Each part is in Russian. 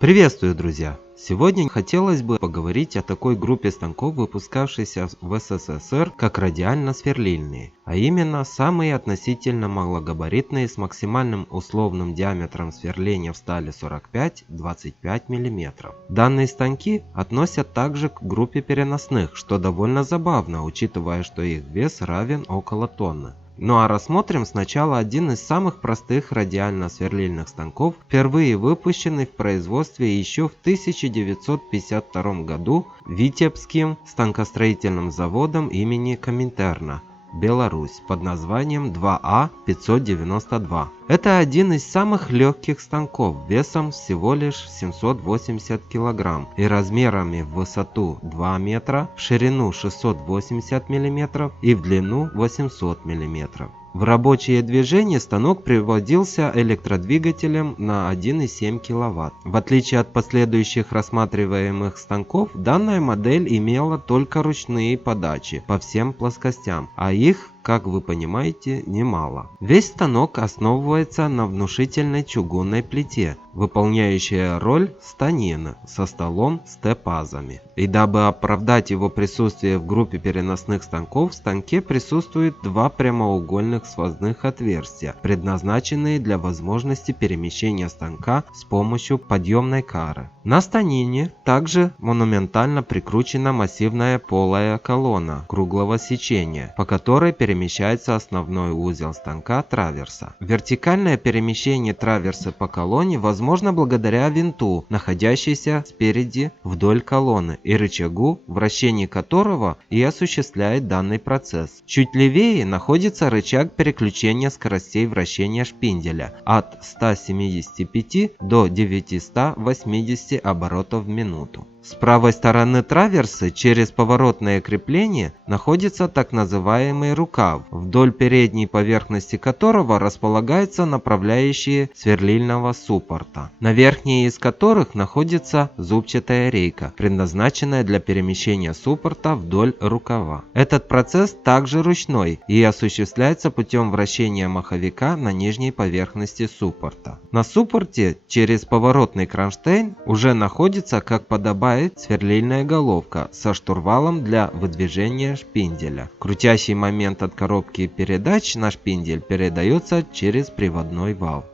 Приветствую, друзья! Сегодня хотелось бы поговорить о такой группе станков, выпускавшейся в СССР, как радиально-сверлильные, а именно самые относительно малогабаритные с максимальным условным диаметром сверления в стали 45-25 мм. Данные станки относят также к группе переносных, что довольно забавно, учитывая, что их вес равен около тонны. Ну а рассмотрим сначала один из самых простых радиально-сверлильных станков, впервые выпущенный в производстве еще в 1952 году Витебским станкостроительным заводом имени Коминтерна, Беларусь, под названием 2А592. Это один из самых легких станков, весом всего лишь 780 кг и размерами в высоту 2 метра, в ширину 680 мм и в длину 800 мм. В рабочее движение станок приводился электродвигателем на 1,7 кВт. В отличие от последующих рассматриваемых станков, данная модель имела только ручные подачи по всем плоскостям, а их, как вы понимаете, немало. Весь станок основывается на внушительной чугунной плите, выполняющей роль станины со столом с Т-пазами. И дабы оправдать его присутствие в группе переносных станков, в станке присутствуют два прямоугольных сквозных отверстия, предназначенные для возможности перемещения станка с помощью подъемной кары. На станине также монументально прикручена массивная полая колонна круглого сечения, по которой перемещается основной узел станка траверса. Вертикальное перемещение траверса по колонне возможно благодаря винту, находящейся спереди вдоль колонны, и рычагу, вращение которого и осуществляет данный процесс. Чуть левее находится рычаг переключения скоростей вращения шпинделя от 175 до 980 оборотов в минуту. С правой стороны траверсы через поворотное крепление находится так называемый рукав, вдоль передней поверхности которого располагаются направляющие сверлильного суппорта, на верхней из которых находится зубчатая рейка, предназначенная для перемещения суппорта вдоль рукава. Этот процесс также ручной и осуществляется путем вращения маховика на нижней поверхности суппорта. На суппорте через поворотный кронштейн уже находится, как подобает, сверлильная головка со штурвалом для выдвижения шпинделя. Крутящий момент от коробки передач на шпиндель передается через приводной вал.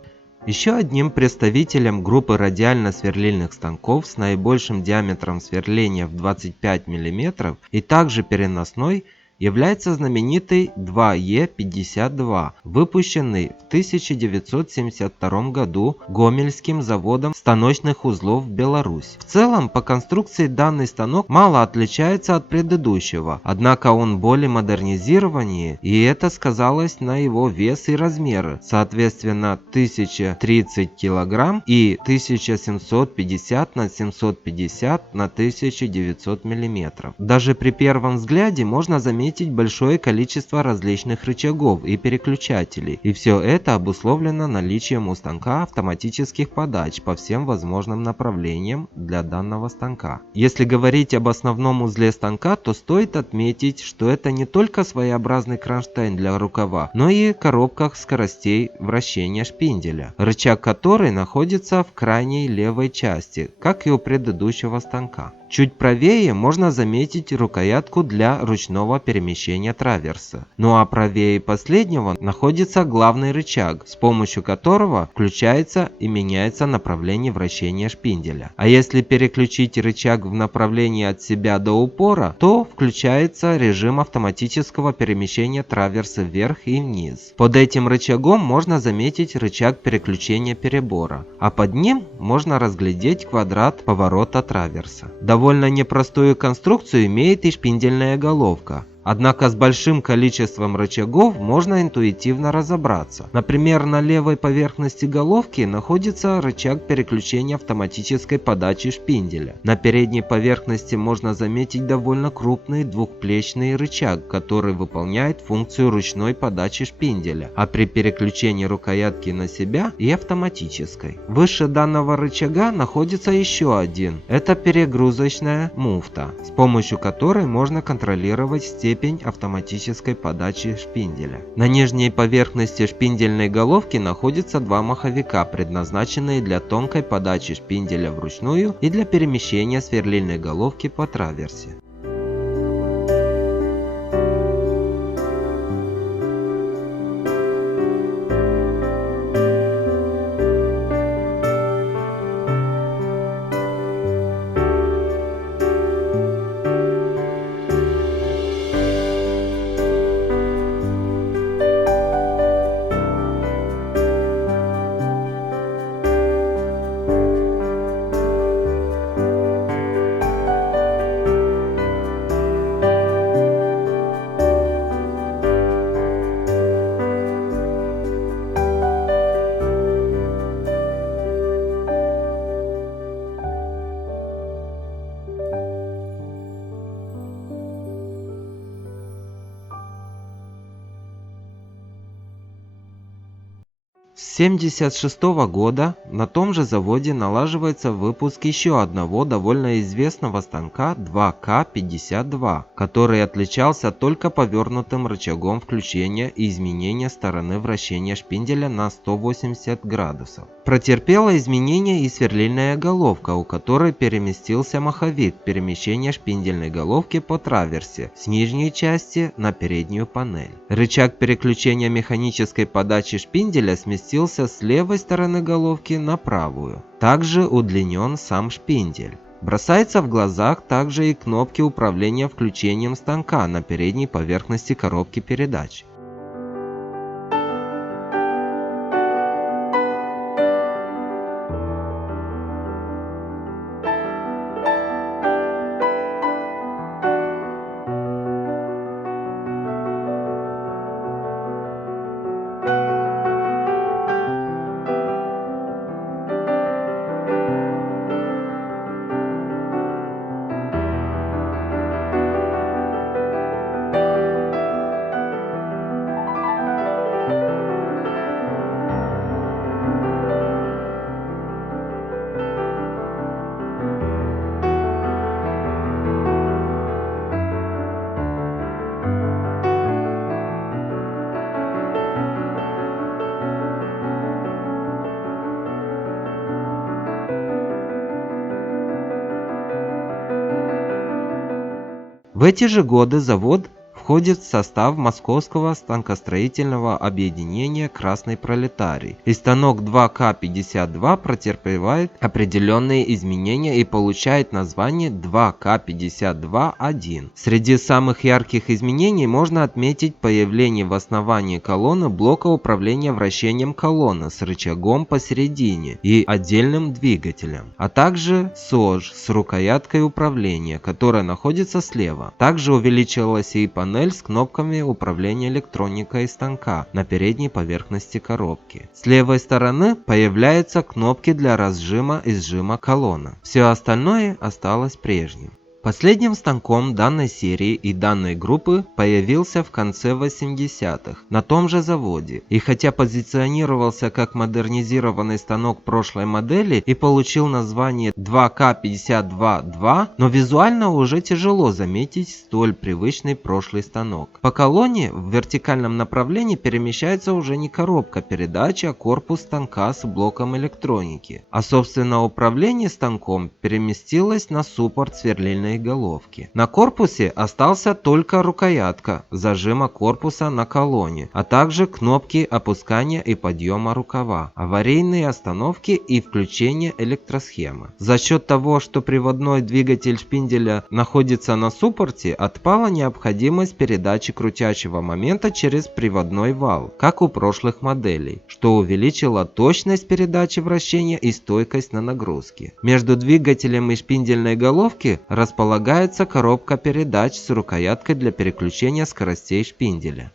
Еще одним представителем группы радиально-сверлильных станков с наибольшим диаметром сверления в 25 мм и также переносной является знаменитый 2Е52, выпущенный в 1972 году Гомельским заводом станочных узлов Беларусь. В целом, по конструкции данный станок мало отличается от предыдущего, однако он более модернизированнее, и это сказалось на его вес и размеры, соответственно 1030 кг и 1750 на 750 на 1900 мм. Даже при первом взгляде можно заметить большое количество различных рычагов и переключателей, и все это обусловлено наличием у станка автоматических подач по всем возможным направлениям для данного станка. Если говорить об основном узле станка, то стоит отметить, что это не только своеобразный кронштейн для рукава, но и коробка скоростей вращения шпинделя, рычаг которой находится в крайней левой части, как и у предыдущего станка. Чуть правее можно заметить рукоятку для ручного перемещения траверса. Ну а правее последнего находится главный рычаг, с помощью которого включается и меняется направление вращения шпинделя. А если переключить рычаг в направлении от себя до упора, то включается режим автоматического перемещения траверса вверх и вниз. Под этим рычагом можно заметить рычаг переключения перебора, а под ним можно разглядеть квадрат поворота траверса. Довольно непростую конструкцию имеет и шпиндельная головка. Однако с большим количеством рычагов можно интуитивно разобраться. Например, на левой поверхности головки находится рычаг переключения автоматической подачи шпинделя. На передней поверхности можно заметить довольно крупный двухплечный рычаг, который выполняет функцию ручной подачи шпинделя, а при переключении рукоятки на себя и автоматической. Выше данного рычага находится еще один. Это перегрузочная муфта, с помощью которой можно контролировать степень степень автоматической подачи шпинделя. На нижней поверхности шпиндельной головки находятся два маховика, предназначенные для тонкой подачи шпинделя вручную и для перемещения сверлильной головки по траверсе. С 1976 года на том же заводе налаживается выпуск еще одного довольно известного станка 2К52, который отличался только повернутым рычагом включения и изменения стороны вращения шпинделя на 180 градусов. Претерпела изменения и сверлильная головка, у которой переместился маховик перемещения шпиндельной головки по траверсе с нижней части на переднюю панель. Рычаг переключения механической подачи шпинделя сместился с левой стороны головки на правую. Также удлинен сам шпиндель. Бросается в глазах также и кнопки управления включением станка на передней поверхности коробки передач. В эти же годы завод входит в состав Московского станкостроительного объединения «Красный пролетарий», и станок 2К52 претерпевает определенные изменения и получает название 2К52-1. Среди самых ярких изменений можно отметить появление в основании колонны блока управления вращением колонны с рычагом посередине и отдельным двигателем, а также СОЖ с рукояткой управления, которая находится слева. Также увеличилась и панель с кнопками управления электроникой станка на передней поверхности коробки. С левой стороны появляются кнопки для разжима и сжима колонны. Все остальное осталось прежним. Последним станком данной серии и данной группы появился в конце 80-х на том же заводе, и хотя позиционировался как модернизированный станок прошлой модели и получил название 2К52-2, но визуально уже тяжело заметить столь привычный прошлый станок. По колонне в вертикальном направлении перемещается уже не коробка передач, а корпус станка с блоком электроники, а собственно управление станком переместилось на суппорт сверлильной головки. На корпусе остался только рукоятка зажима корпуса на колонне, а также кнопки опускания и подъема рукава, аварийные остановки и включение электросхемы. За счет того, что приводной двигатель шпинделя находится на суппорте, отпала необходимость передачи крутящего момента через приводной вал, как у прошлых моделей, что увеличило точность передачи вращения и стойкость на нагрузки. Между двигателем и шпиндельной головки располагается коробка передач с рукояткой для переключения скоростей шпинделя.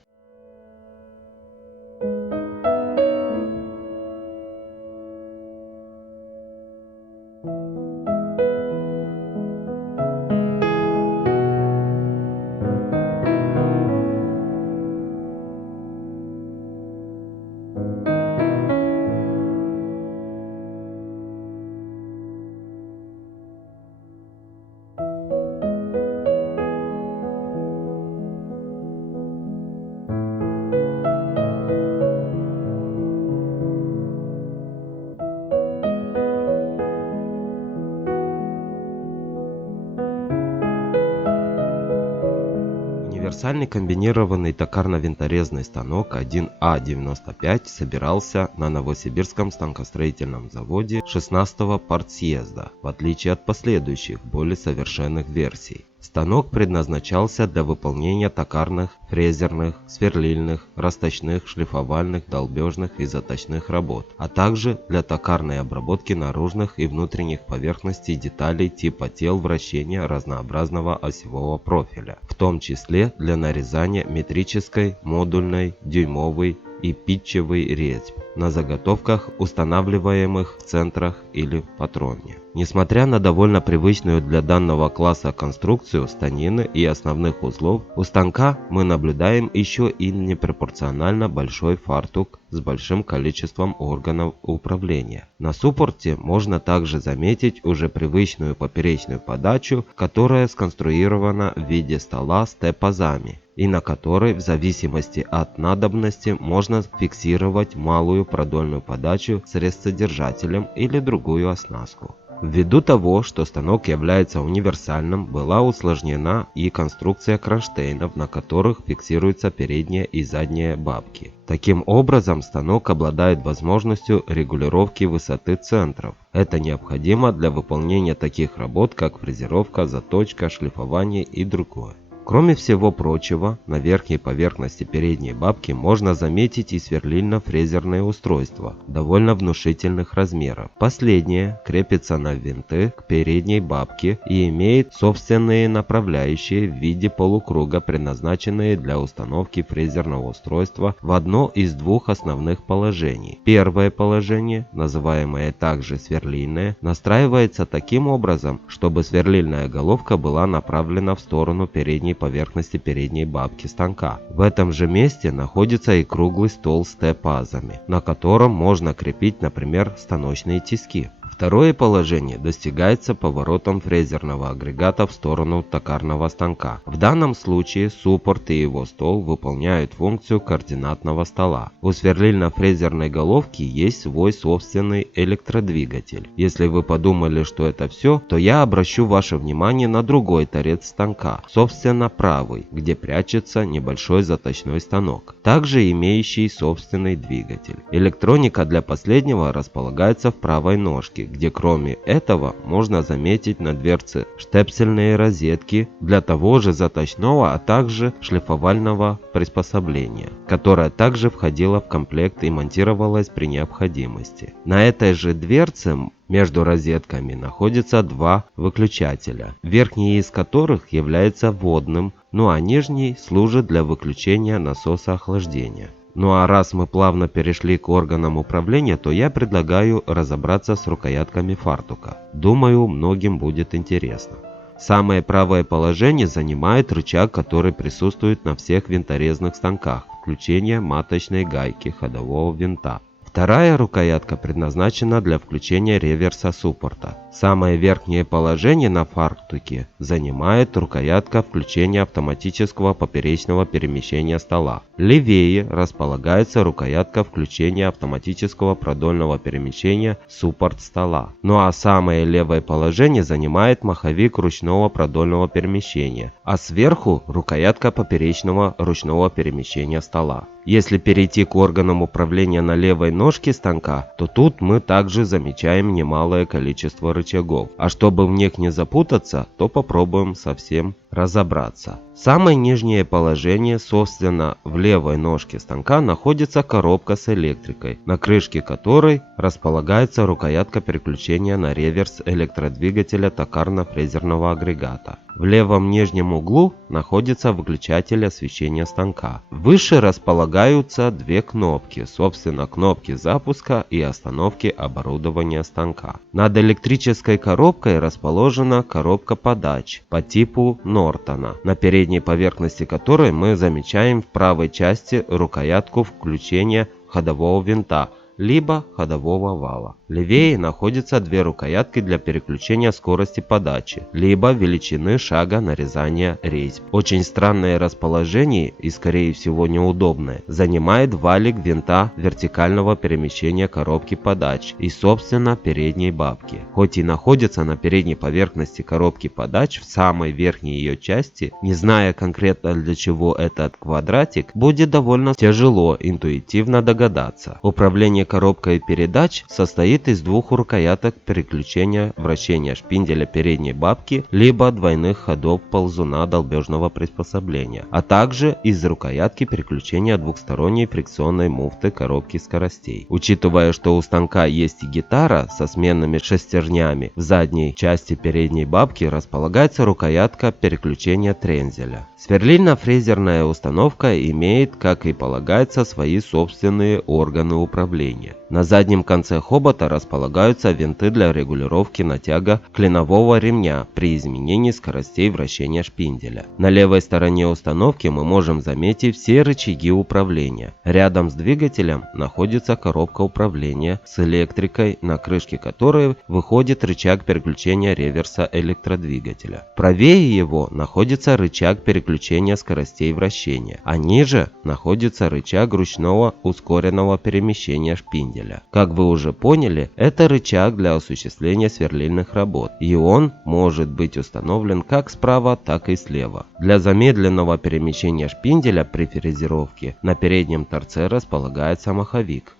Универсальный комбинированный токарно-винторезный станок 1А95 собирался на Новосибирском станкостроительном заводе 16-го партсъезда, в отличие от последующих, более совершенных версий. Станок предназначался для выполнения токарных, фрезерных, сверлильных, расточных, шлифовальных, долбежных и заточных работ, а также для токарной обработки наружных и внутренних поверхностей деталей типа тел вращения разнообразного осевого профиля, в том числе для нарезания метрической, модульной, дюймовой и питчевой резьб на заготовках, устанавливаемых в центрах или в патроне. Несмотря на довольно привычную для данного класса конструкцию станины и основных узлов, у станка мы наблюдаем еще и непропорционально большой фартук с большим количеством органов управления. На суппорте можно также заметить уже привычную поперечную подачу, которая сконструирована в виде стола с Т-пазами, и на которой в зависимости от надобности можно фиксировать малую продольную подачу с резцедержателем или другую оснастку. Ввиду того, что станок является универсальным, была усложнена и конструкция кронштейнов, на которых фиксируются передние и задние бабки. Таким образом, станок обладает возможностью регулировки высоты центров. Это необходимо для выполнения таких работ, как фрезеровка, заточка, шлифование и другое. Кроме всего прочего, на верхней поверхности передней бабки можно заметить и сверлильно-фрезерное устройство довольно внушительных размеров. Последнее крепится на винты к передней бабке и имеет собственные направляющие в виде полукруга, предназначенные для установки фрезерного устройства в одно из двух основных положений. Первое положение, называемое также сверлильное, настраивается таким образом, чтобы сверлильная головка была направлена в сторону передней поверхности передней бабки станка. В этом же месте находится и круглый стол с Т-пазами, на котором можно крепить, например, станочные тиски. Второе положение достигается поворотом фрезерного агрегата в сторону токарного станка. В данном случае суппорт и его стол выполняют функцию координатного стола. У сверлильно-фрезерной головки есть свой собственный электродвигатель. Если вы подумали, что это все, то я обращу ваше внимание на другой торец станка, собственно правый, где прячется небольшой заточной станок, также имеющий собственный двигатель. Электроника для последнего располагается в правой ножке, где кроме этого можно заметить на дверце штепсельные розетки для того же заточного, а также шлифовального приспособления, которое также входило в комплект и монтировалось при необходимости. На этой же дверце между розетками находятся два выключателя, верхний из которых является вводным, ну а нижний служит для выключения насоса охлаждения. Ну а раз мы плавно перешли к органам управления, то я предлагаю разобраться с рукоятками фартука. Думаю, многим будет интересно. Самое правое положение занимает рычаг, который присутствует на всех винторезных станках, включение маточной гайки ходового винта. Вторая рукоятка предназначена для включения реверса суппорта. Самое верхнее положение на фартуке занимает рукоятка включения автоматического поперечного перемещения стола. Левее располагается рукоятка включения автоматического продольного перемещения суппорт стола. Ну а самое левое положение занимает маховик ручного продольного перемещения, а сверху рукоятка поперечного ручного перемещения стола. Если перейти к органам управления на левой ножке станка, то тут мы также замечаем немалое количество рычагов. А чтобы в них не запутаться, то попробуем совсем разобраться. Самое нижнее положение, собственно, в левой ножке станка находится коробка с электрикой, на крышке которой располагается рукоятка переключения на реверс электродвигателя токарно-фрезерного агрегата. В левом нижнем углу находится выключатель освещения станка. Выше располагаются две кнопки, собственно кнопки запуска и остановки оборудования станка. Над электрической коробкой расположена коробка подач по типу Нортона, на передней поверхности которой мы замечаем в правой части рукоятку включения ходового винта, либо ходового вала. Левее находятся две рукоятки для переключения скорости подачи, либо величины шага нарезания резьб. Очень странное расположение и скорее всего неудобное занимает валик винта вертикального перемещения коробки подач и собственно передней бабки. Хоть и находится на передней поверхности коробки подач в самой верхней ее части, не зная конкретно для чего этот квадратик, будет довольно тяжело интуитивно догадаться. Управление коробкой передач состоит из двух рукояток переключения вращения шпинделя передней бабки либо двойных ходов ползуна долбежного приспособления, а также из рукоятки переключения двухсторонней фрикционной муфты коробки скоростей. Учитывая, что у станка есть и гитара со сменными шестернями, в задней части передней бабки располагается рукоятка переключения трензеля. Сверлильно-фрезерная установка имеет, как и полагается, свои собственные органы управления. На заднем конце хобота располагаются винты для регулировки натяга клинового ремня при изменении скоростей вращения шпинделя. На левой стороне установки мы можем заметить все рычаги управления. Рядом с двигателем находится коробка управления с электрикой, на крышке которой выходит рычаг переключения реверса электродвигателя. Правее его находится рычаг переключения скоростей вращения, а ниже находится рычаг ручного ускоренного перемещения шпинделя. Как вы уже поняли, это рычаг для осуществления сверлильных работ, и он может быть установлен как справа, так и слева. Для замедленного перемещения шпинделя при фрезеровке на переднем торце располагается маховик.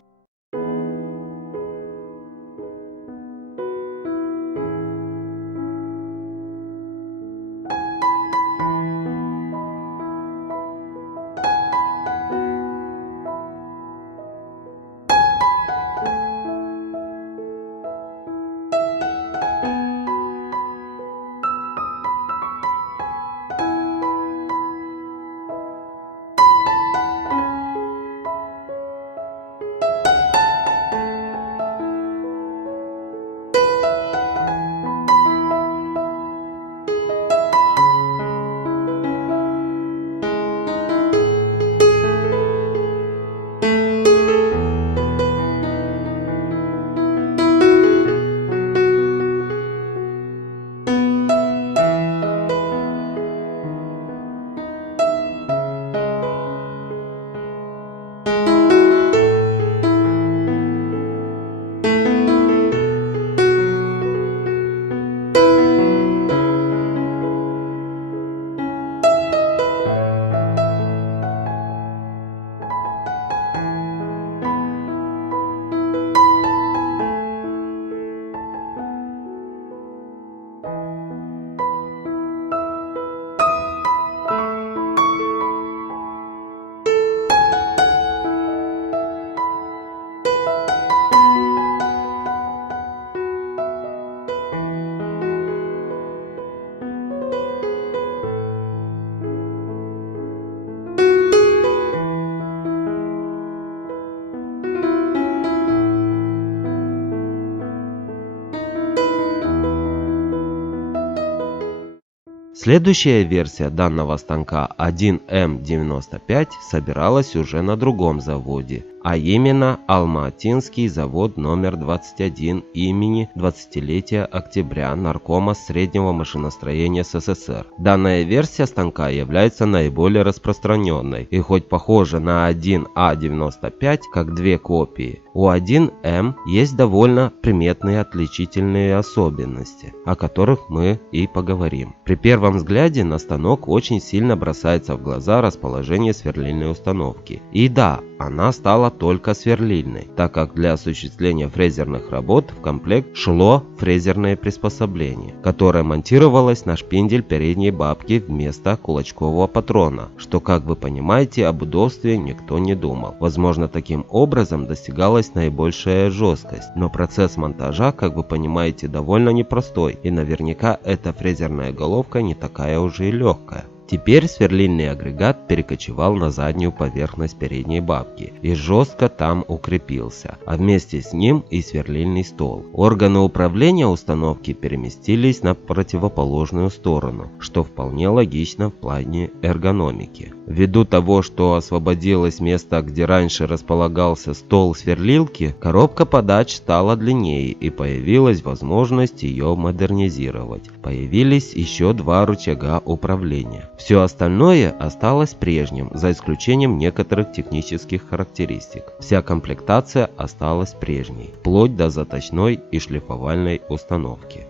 Следующая версия данного станка 1М95 собиралась уже на другом заводе, а именно Алма-Атинский завод номер 21 имени 20-летия октября Наркома среднего машиностроения СССР. Данная версия станка является наиболее распространенной и хоть похожа на 1А95 как две копии, у 1М есть довольно приметные отличительные особенности, о которых мы и поговорим. При первом взгляде на станок очень сильно бросается в глаза расположение сверлильной установки. И да, она стала только сверлильной, так как для осуществления фрезерных работ в комплект шло фрезерное приспособление, которое монтировалось на шпиндель передней бабки вместо кулачкового патрона, что, как вы понимаете, об удобстве никто не думал. Возможно, таким образом достигалась наибольшая жесткость, но процесс монтажа, как вы понимаете, довольно непростой, и наверняка эта фрезерная головка не такая уже и легкая. Теперь сверлильный агрегат перекочевал на заднюю поверхность передней бабки и жестко там укрепился, а вместе с ним и сверлильный стол. Органы управления установки переместились на противоположную сторону, что вполне логично в плане эргономики. Ввиду того, что освободилось место, где раньше располагался стол сверлилки, коробка подач стала длиннее и появилась возможность ее модернизировать. Появились еще два рычага управления. Все остальное осталось прежним, за исключением некоторых технических характеристик. Вся комплектация осталась прежней, вплоть до заточной и шлифовальной установки.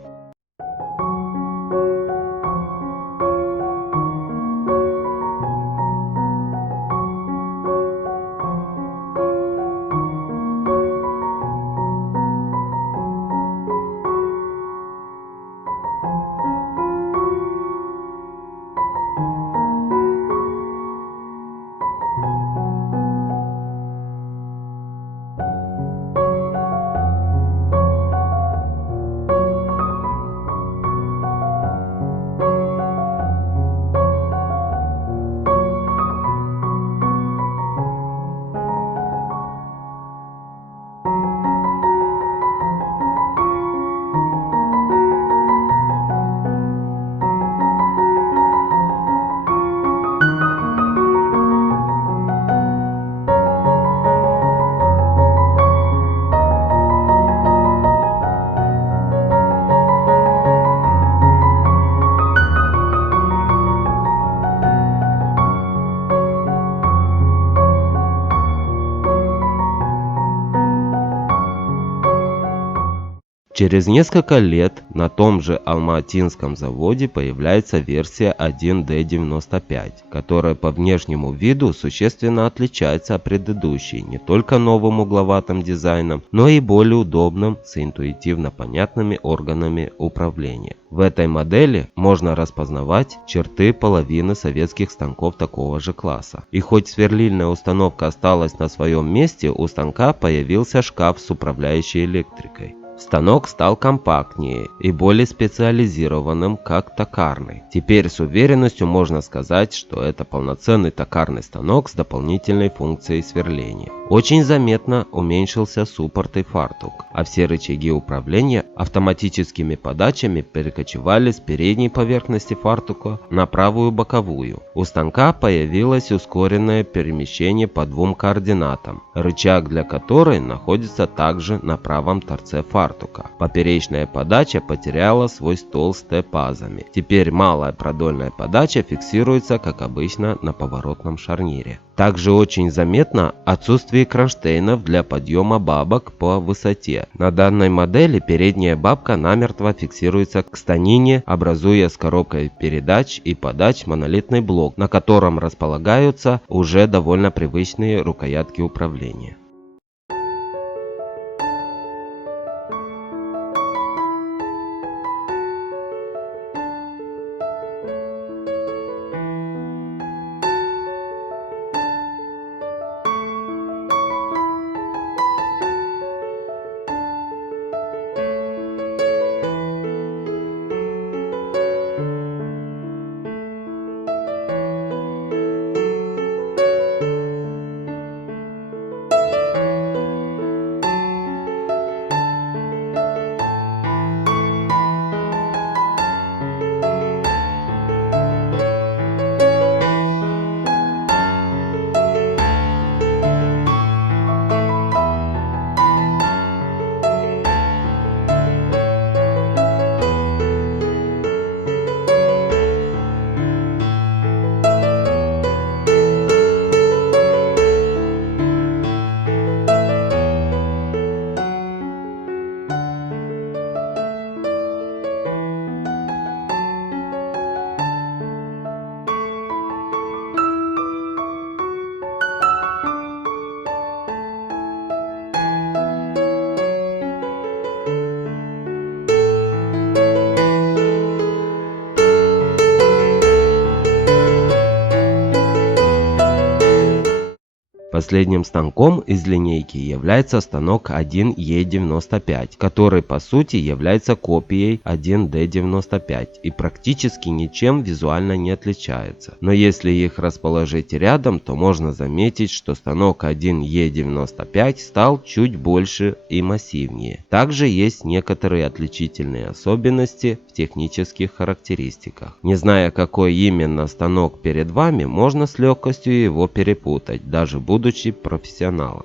Через несколько лет на том же Алма-Атинском заводе появляется версия 1D95, которая по внешнему виду существенно отличается от предыдущей не только новым угловатым дизайном, но и более удобным с интуитивно понятными органами управления. В этой модели можно распознавать черты половины советских станков такого же класса. И хоть сверлильная установка осталась на своем месте, у станка появился шкаф с управляющей электрикой. Станок стал компактнее и более специализированным, как токарный. Теперь с уверенностью можно сказать, что это полноценный токарный станок с дополнительной функцией сверления. Очень заметно уменьшился суппортный фартук, а все рычаги управления автоматическими подачами перекочевали с передней поверхности фартука на правую боковую. У станка появилось ускоренное перемещение по двум координатам, рычаг для которой находится также на правом торце фартука. Поперечная подача потеряла свой стол с Т-пазами. Теперь малая продольная подача фиксируется, как обычно, на поворотном шарнире. Также очень заметно отсутствие кронштейнов для подъема бабок по высоте. На данной модели передняя бабка намертво фиксируется к станине, образуя с коробкой передач и подач монолитный блок, на котором располагаются уже довольно привычные рукоятки управления. Последним станком из линейки является станок 1Е95, который по сути является копией 1Д95 и практически ничем визуально не отличается. Но если их расположить рядом, то можно заметить, что станок 1Е95 стал чуть больше и массивнее. Также есть некоторые отличительные особенности в технических характеристиках. Не зная, какой именно станок перед вами, можно с легкостью его перепутать, даже будучи профессионалом.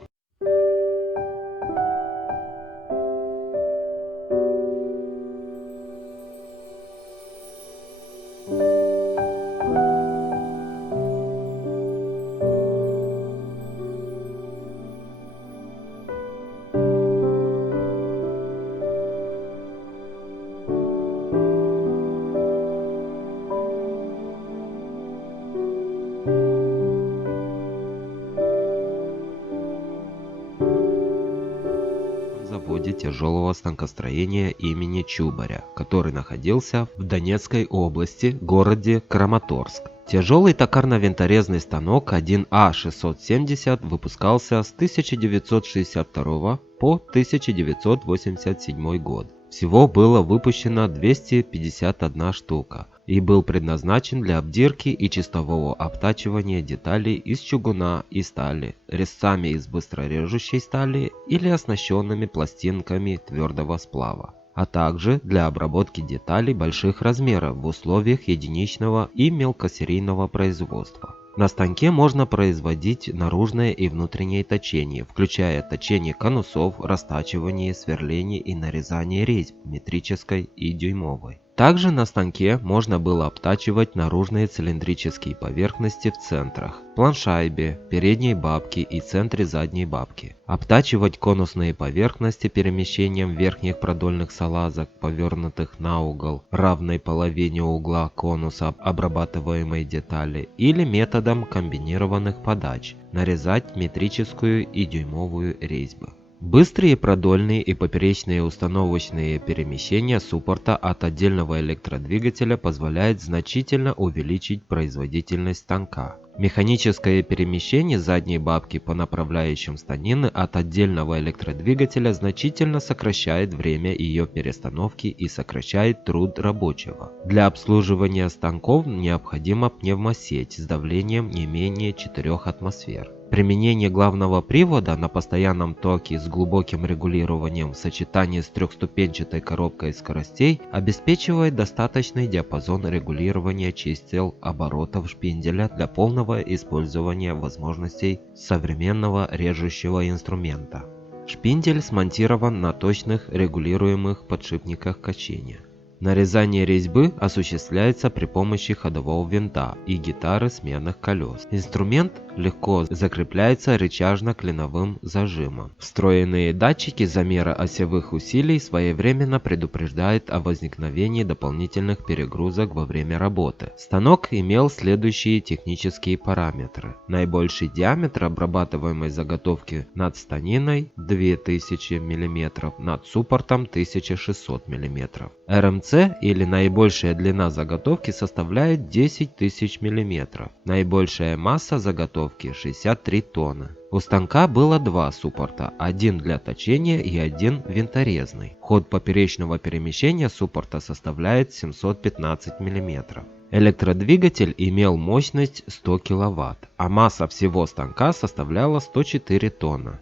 Заводе тяжелого станкостроения имени Чубаря, который находился в Донецкой области, городе Краматорск. Тяжелый токарно-винторезный станок 1А670 выпускался с 1962 по 1987 год. Всего было выпущено 251 штука и был предназначен для обдирки и чистового обтачивания деталей из чугуна и стали, резцами из быстрорежущей стали или оснащенными пластинками твердого сплава, а также для обработки деталей больших размеров в условиях единичного и мелкосерийного производства. На станке можно производить наружное и внутреннее точение, включая точение конусов, растачивание, сверление и нарезание резьб метрической и дюймовой. Также на станке можно было обтачивать наружные цилиндрические поверхности в центрах, планшайбе, передней бабке и центре задней бабки. Обтачивать конусные поверхности перемещением верхних продольных салазок, повернутых на угол, равной половине угла конуса обрабатываемой детали, или методом комбинированных подач, нарезать метрическую и дюймовую резьбы. Быстрые продольные и поперечные установочные перемещения суппорта от отдельного электродвигателя позволяют значительно увеличить производительность станка. Механическое перемещение задней бабки по направляющим станины от отдельного электродвигателя значительно сокращает время ее перестановки и сокращает труд рабочего. Для обслуживания станков необходима пневмосеть с давлением не менее 4 атмосфер. Применение главного привода на постоянном токе с глубоким регулированием в сочетании с трехступенчатой коробкой скоростей обеспечивает достаточный диапазон регулирования чисел оборотов шпинделя для полного использования возможностей современного режущего инструмента. Шпиндель смонтирован на точных регулируемых подшипниках качения. Нарезание резьбы осуществляется при помощи ходового винта и гитары сменных колес. Инструмент легко закрепляется рычажно-клиновым зажимом. Встроенные датчики замера осевых усилий своевременно предупреждают о возникновении дополнительных перегрузок во время работы. Станок имел следующие технические параметры. Наибольший диаметр обрабатываемой заготовки над станиной 2000 мм, над суппортом 1600 мм. РМЦ или наибольшая длина заготовки составляет 10 тысяч мм. Наибольшая масса заготовки 63 тонны. У станка было два суппорта, один для точения и один винторезный. Ход поперечного перемещения суппорта составляет 715 мм. Электродвигатель имел мощность 100 кВт, а масса всего станка составляла 104 тонны.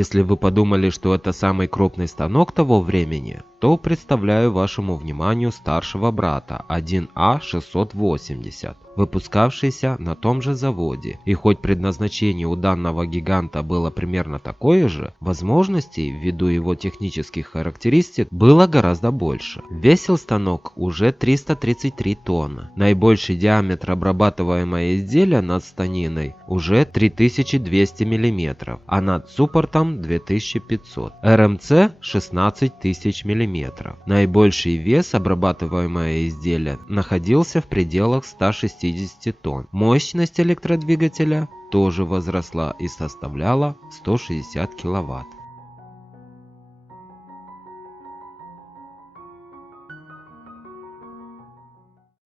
Если вы подумали, что это самый крупный станок того времени, то представляю вашему вниманию старшего брата 1А680, выпускавшийся на том же заводе. И хоть предназначение у данного гиганта было примерно такое же, возможностей ввиду его технических характеристик было гораздо больше. Весил станок уже 333 тонны. Наибольший диаметр обрабатываемого изделия над станиной уже 3200 мм, а над суппортом 2500. РМЦ 16 тысяч мм. Наибольший вес обрабатываемого изделия находился в пределах 160 тонн. Мощность электродвигателя тоже возросла и составляла 160 кВт.